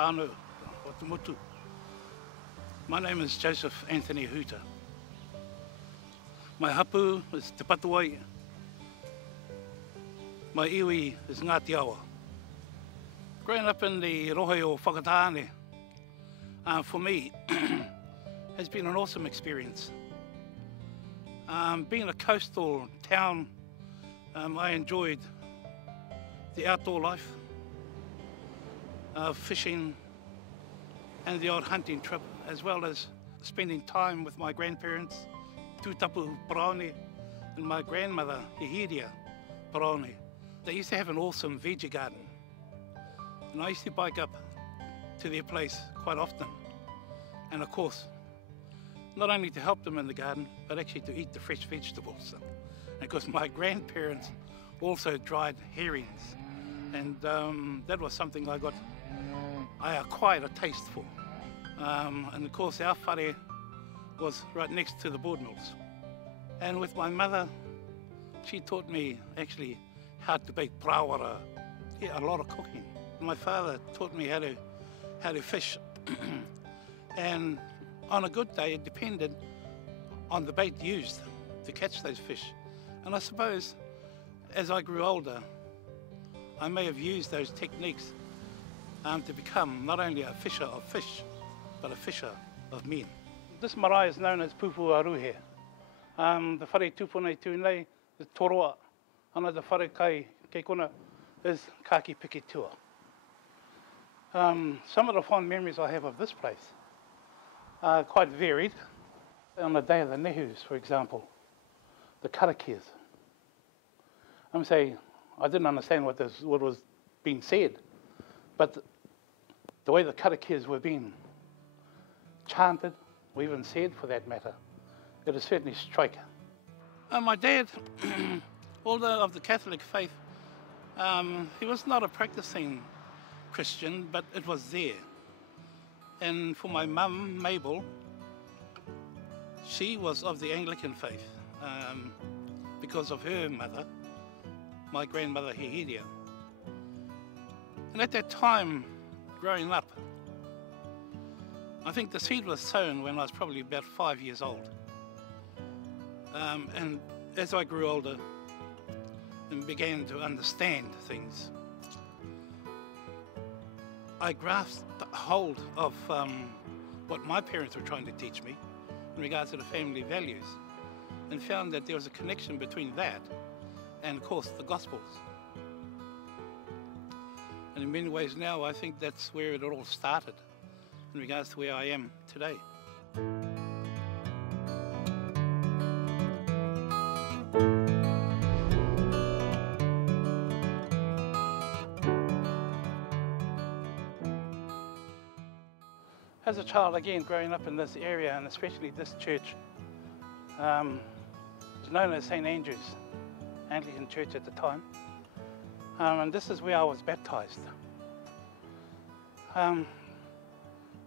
whanau o te motu. My name is Joseph Anthony Huta. My hapu is Te Patuai. My iwi is Ngāti Awa. Growing up in the rohe o Whakatāne, for me, has been an awesome experience. Being a coastal town, I enjoyed the outdoor life, fishing and the odd hunting trip, as well as spending time with my grandparents, Tūtapu Paraone, and my grandmother, Hihiria Paraone. They used to have an awesome veggie garden, and I used to bike up to their place quite often. And of course, not only to help them in the garden, but actually to eat the fresh vegetables. And because my grandparents also dried herrings, and that was something I acquired a taste for. And of course our whare was right next to the board mills. And with my mother, she taught me actually how to bake prawara, a lot of cooking. My father taught me how to fish. And on a good day, it depended on the bait used to catch those fish. And I suppose as I grew older, I may have used those techniques to become not only a fisher of fish, but a fisher of men. This marae is known as Pupu Aruhe. The whare tūponei tūnei is Toroa. Ana the whare kai kei kona is Kaki Piki Tua. Some of the fond memories I have of this place are quite varied. On the day of the nehus, for example, the karakias. I'm saying I didn't understand what was being said, but the way the karakias were being chanted, or even said for that matter, it is certainly striking. My dad, although of the Catholic faith, he was not a practicing Christian, but it was there. And for my mum, Mabel, she was of the Anglican faith because of her mother, my grandmother Hihiria. And at that time, growing up, I think the seed was sown when I was probably about 5 years old. And as I grew older and began to understand things, I grasped hold of what my parents were trying to teach me in regards to the family values, and found that there was a connection between that and, of course, the Gospels. And in many ways now, I think that's where it all started in regards to where I am today. As a child, again, growing up in this area, and especially this church, it was known as St. Andrew's Anglican Church at the time, and this is where I was baptized.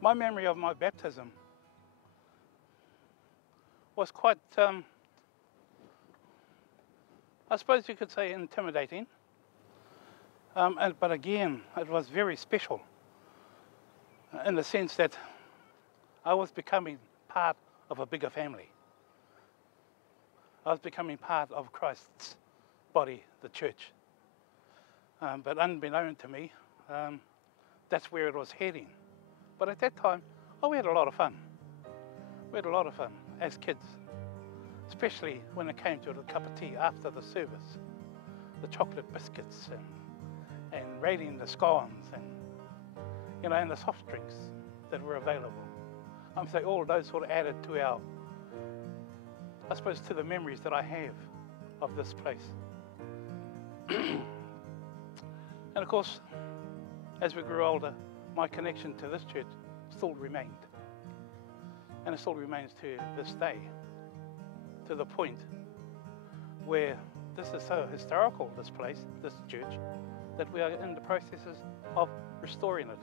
My memory of my baptism was quite, I suppose you could say, intimidating, but again, it was very special in the sense that I was becoming part of a bigger family. I was becoming part of Christ's body, the church. But unbeknown to me, that's where it was heading. But at that time, we had a lot of fun. We had a lot of fun as kids, especially when it came to a cup of tea after the service. The chocolate biscuits and raiding the scones and the soft drinks that were available. I'm saying all those sort of added to I suppose, to the memories that I have of this place. And of course, as we grew older, my connection to this church still remained. And it still remains to this day, to the point where this is so historical, this place, this church, that we are in the processes of restoring it.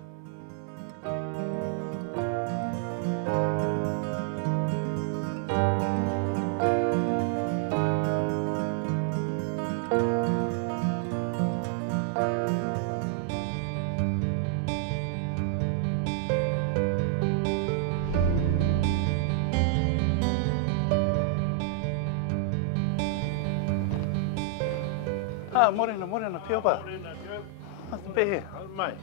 Morena, Piopa. Morena, Joe. Nice to be here. Mai.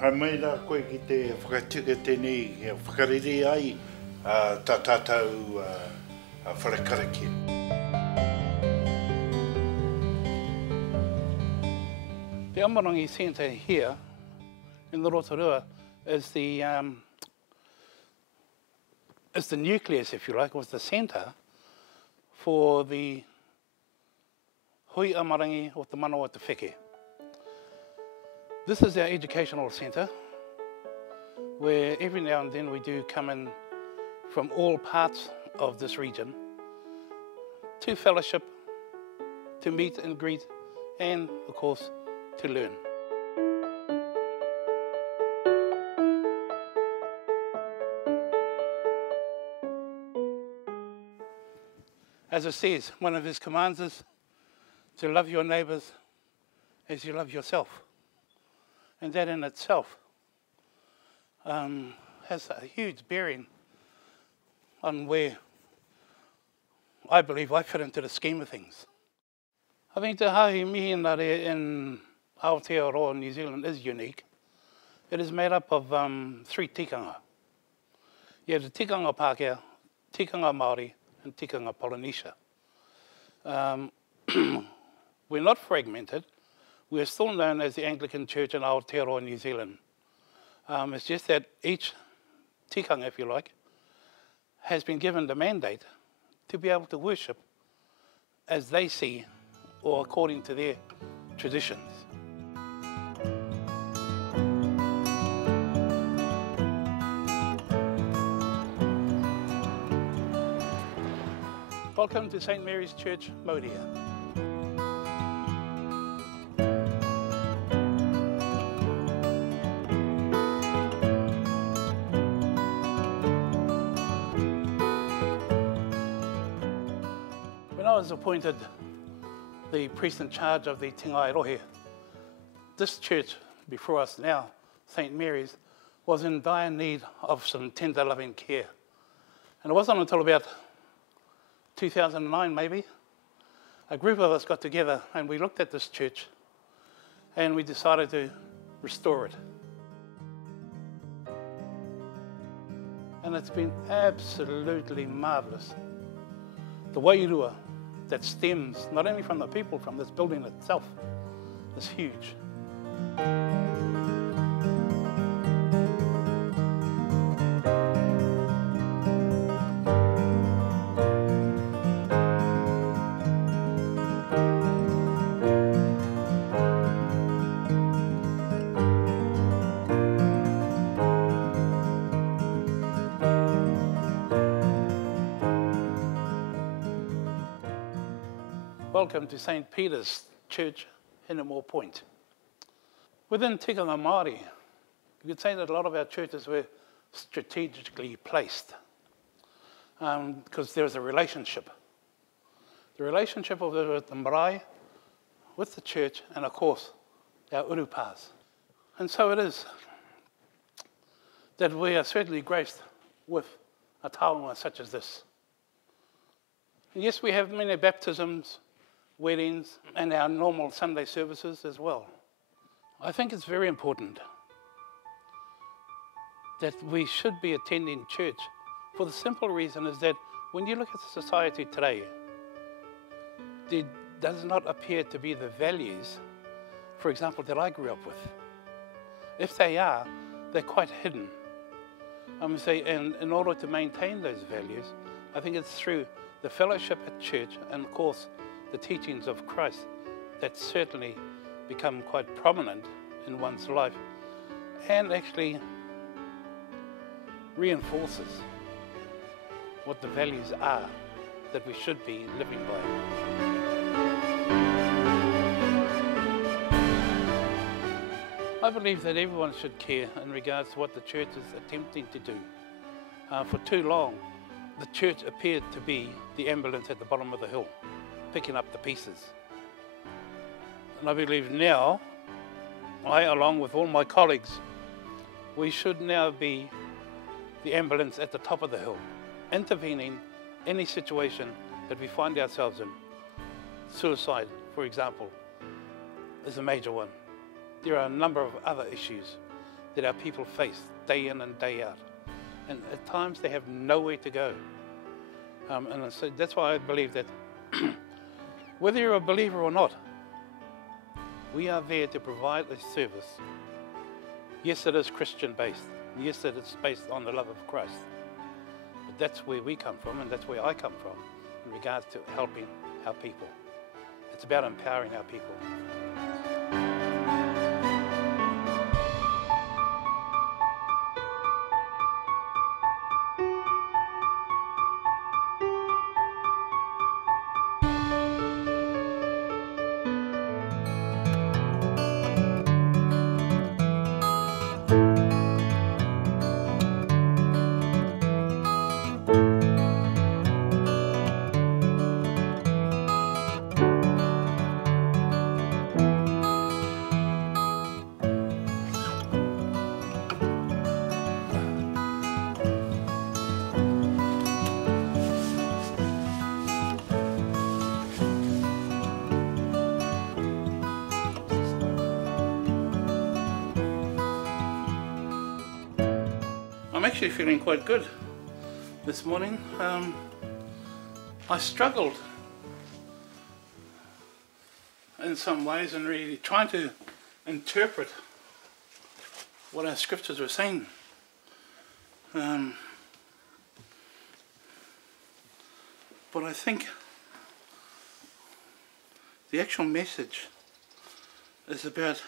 Hameira koe ki te whakatika tēnei, whakarere ai tā tātou wharakarakia. The Amarangi Centre here in the Rotorua is the nucleus, if you like, was the centre for the Hui Amarangi o te Manawa o te Wheke. This is our educational centre where every now and then we do come in from all parts of this region to fellowship, to meet and greet, and of course to learn. As it says, one of his commands is to love your neighbours as you love yourself. And that in itself has a huge bearing on where I believe I fit into the scheme of things. I think te hahi mihi nare in Aotearoa, New Zealand is unique. It is made up of 3 tikanga. You have the tikanga Pākehā, tikanga Māori, and tikanga Polynesia. We're not fragmented. We're still known as the Anglican Church in Aotearoa, New Zealand. It's just that each tikanga, if you like, has been given the mandate to be able to worship as they see or according to their traditions. Welcome to St. Mary's Church, Modia. When I was appointed the priest in charge of the Tingai Rohe, this church before us now, St. Mary's, was in dire need of some tender loving care. And it wasn't until about 2009 maybe, a group of us got together and we looked at this church and we decided to restore it. And it's been absolutely marvellous. The wairua that stems not only from the people, from this building itself, is huge. Welcome to St. Peter's Church, Hinamore Point. Within tikanga Māori, you could say that a lot of our churches were strategically placed because there was a relationship. The relationship of the marae with the church and, of course, our urupas. And so it is that we are certainly graced with a taonga such as this. And yes, we have many baptisms, weddings, and our normal Sunday services as well. I think it's very important that we should be attending church for the simple reason is that when you look at society today, there does not appear to be the values, for example, that I grew up with. If they are, they're quite hidden. And in order to maintain those values, I think it's through the fellowship at church and, of course, the teachings of Christ that certainly become quite prominent in one's life and actually reinforces what the values are that we should be living by. I believe that everyone should care in regards to what the church is attempting to do. For too long, the church appeared to be the ambulance at the bottom of the hill, picking up the pieces. And I believe now, I, along with all my colleagues, we should now be the ambulance at the top of the hill, intervening any situation that we find ourselves in. Suicide, for example, is a major one. There are a number of other issues that our people face day in and day out. And at times they have nowhere to go. And so that's why I believe that whether you're a believer or not, we are there to provide a service. Yes, it is Christian based. Yes, it is based on the love of Christ. But that's where we come from, and that's where I come from in regards to helping our people. It's about empowering our people. I'm actually feeling quite good this morning. I struggled in some ways in really trying to interpret what our scriptures were saying. But I think the actual message is about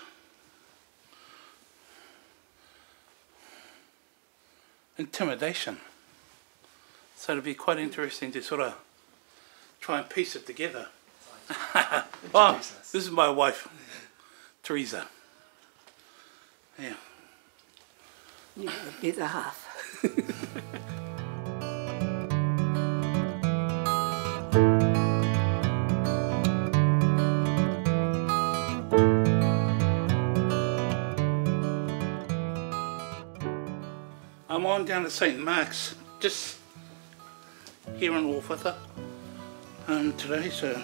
intimidation. So it'll be quite interesting to sort of try and piece it together. Oh, this is my wife, Teresa. Yeah. You're the better half. I'm on down to St. Mark's, just here in Whanau today, so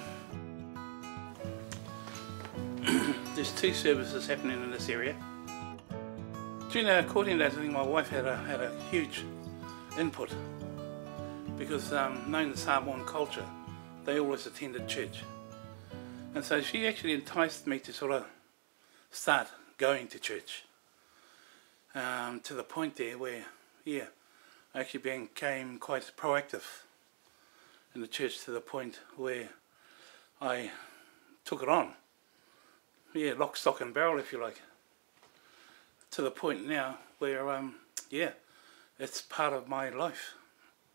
there's 2 services happening in this area. During our courting days, I think my wife had a huge input because knowing the Samoan culture, they always attended church. And so she actually enticed me to sort of start going to church to the point there where, yeah, I actually became quite proactive in the church to the point where I took it on. Yeah, lock, stock and barrel, if you like. To the point now where, yeah, it's part of my life.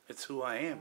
It's who I am.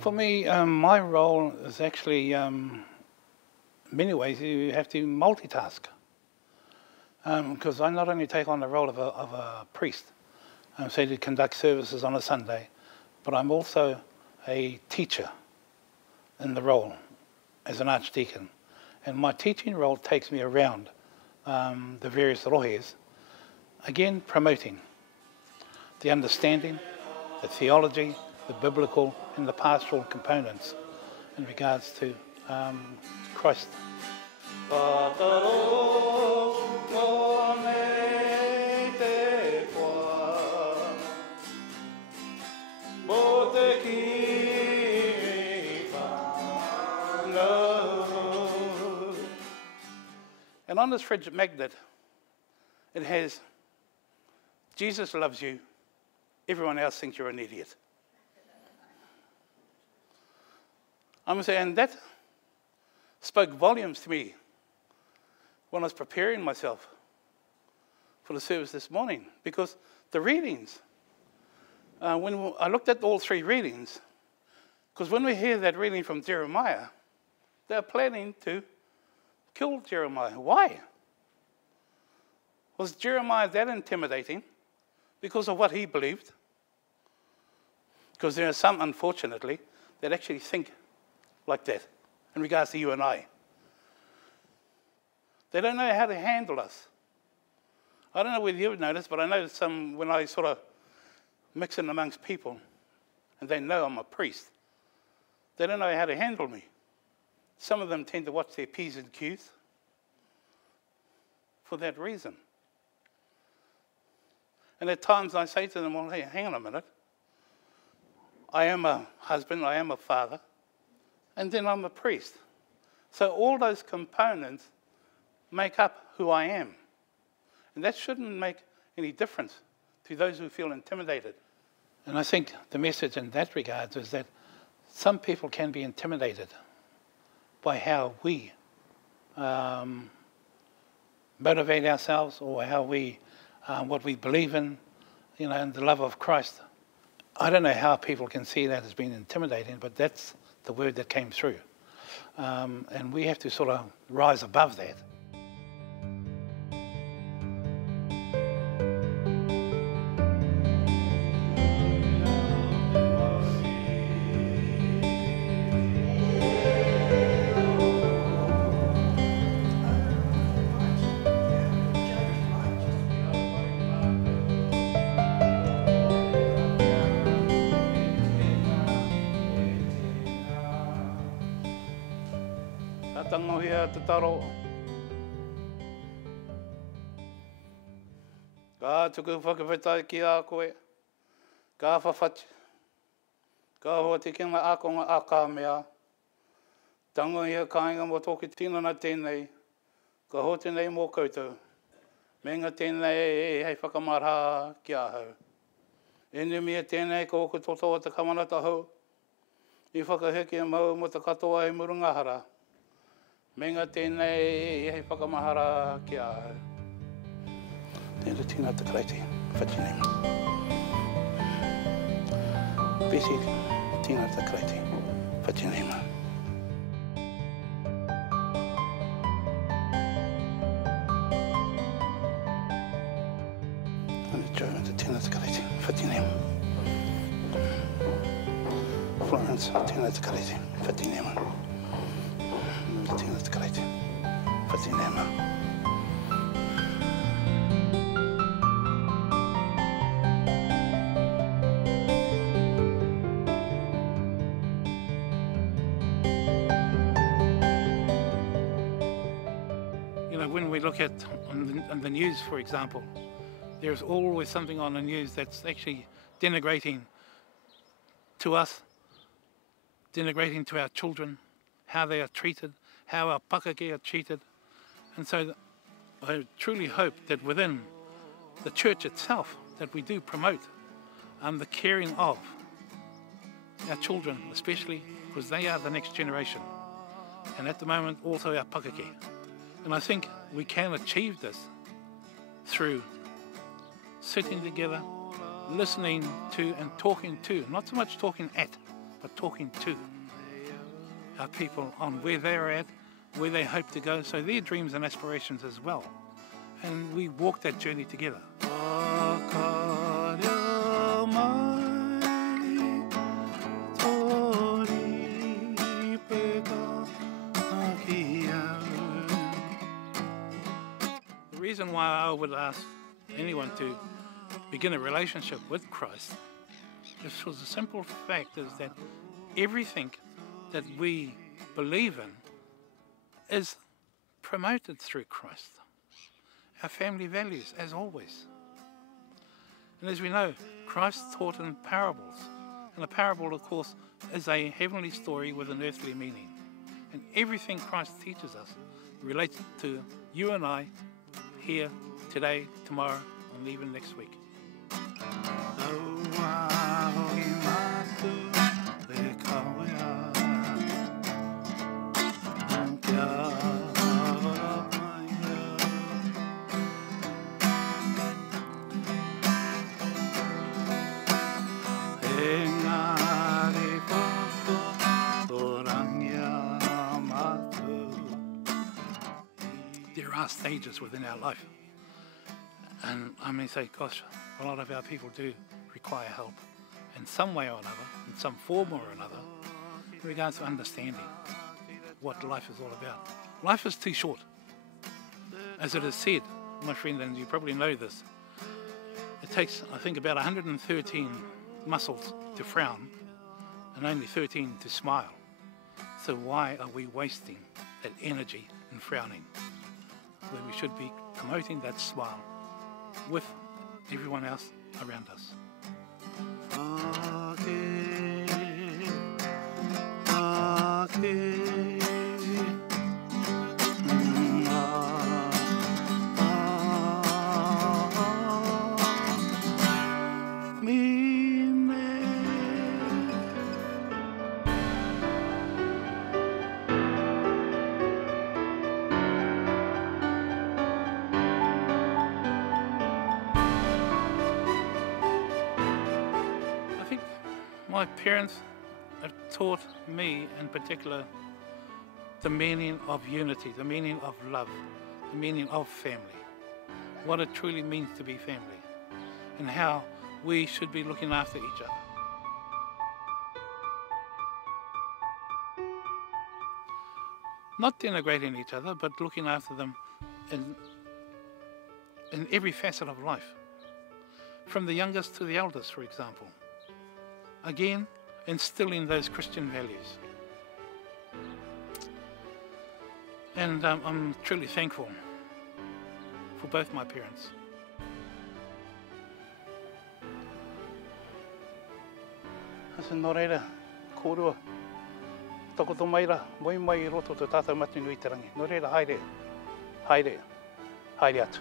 For me, my role is actually, in many ways, you have to multitask. Because I not only take on the role of a priest, say to conduct services on a Sunday, but I'm also a teacher in the role as an archdeacon. And my teaching role takes me around the various rohes, again promoting the understanding, the theology, the biblical and the pastoral components in regards to Christ. No. on this fridge magnet, it has, Jesus loves you, everyone else thinks you're an idiot. I'm going to say, and that spoke volumes to me when I was preparing myself for the service this morning, because the readings, when I looked at all three readings, because when we hear that reading from Jeremiah, they're planning to kill Jeremiah. Why? Was Jeremiah that intimidating because of what he believed? Because there are some, unfortunately, that actually think like that in regards to you and I. They don't know how to handle us. I don't know whether you've noticed, but I know some, when I sort of mix in amongst people, and they know I'm a priest, they don't know how to handle me. Some of them tend to watch their P's and Q's for that reason. And at times I say to them, well, hey, hang on a minute. I am a husband, I am a father, and then I'm a priest. So all those components make up who I am. And that shouldn't make any difference to those who feel intimidated. And I think the message in that regard is that some people can be intimidated by how we motivate ourselves, or how we, what we believe in, you know, in the love of Christ. I don't know how people can see that as being intimidating, but that's the word that came through. And we have to sort of rise above that. Tangohia te taro. Ka tuku whakawhetai ki a koe. Ka whawhati. Ka hoa te kenga ākonga a kā mea. Tangohia kāinga mo toki tinana tēnei. Ka ho tēnei mō koutou. Menga tēnei hei whakamara ki a hau. E numia tēnei ko oku toto o te kamanata hau. I whakaheke mau mo te katoa e murungahara. Menga tēnei hei whakamahara ki a hau. Tēnā tīna te kreiti, whatinei. Pesi tīna te kreiti, whatinei ma. Joe Huta, tēnā te kreiti, whatinei ma. Florence, tēnā te kreiti, whatinei ma. Tēnā te kreiti, whatinei ma. You know, when we look at on the news, for example, there's always something on the news that's actually denigrating to us, denigrating to our children, how they are treated, how our pakake are treated. And so I truly hope that within the church itself that we do promote the caring of our children, especially because they are the next generation. And at the moment also our pakake. And I think we can achieve this through sitting together, listening to and talking to, not so much talking at, but talking to our people on where they're at, where they hope to go, so their dreams and aspirations as well. And we walk that journey together. The reason why I would ask anyone to begin a relationship with Christ is for the simple fact is that everything that we believe in is promoted through Christ. Our family values, as always. And as we know, Christ taught in parables. And a parable, of course, is a heavenly story with an earthly meaning. And everything Christ teaches us relates to you and I here today, tomorrow, and even next week. There are stages within our life, and I may say, gosh, a lot of our people do require help in some way or another, in some form or another, in regards to understanding what life is all about. Life is too short. As it is said, my friend, and you probably know this, it takes, I think, about 113 muscles to frown and only 13 to smile. So why are we wasting that energy in frowning, when we should be promoting that smile with everyone else around us? My parents have taught me in particular the meaning of unity, the meaning of love, the meaning of family, what it truly means to be family, and how we should be looking after each other. Not denigrating each other, but looking after them in every facet of life, from the youngest to the eldest, for example. Again, instilling those Christian values. And I'm truly thankful for both my parents. Asa nō reira, kōrua, takoto mai ra, moi mai roto te tātou matu nui te rangi. Nō reira, haere, haere, haere atu.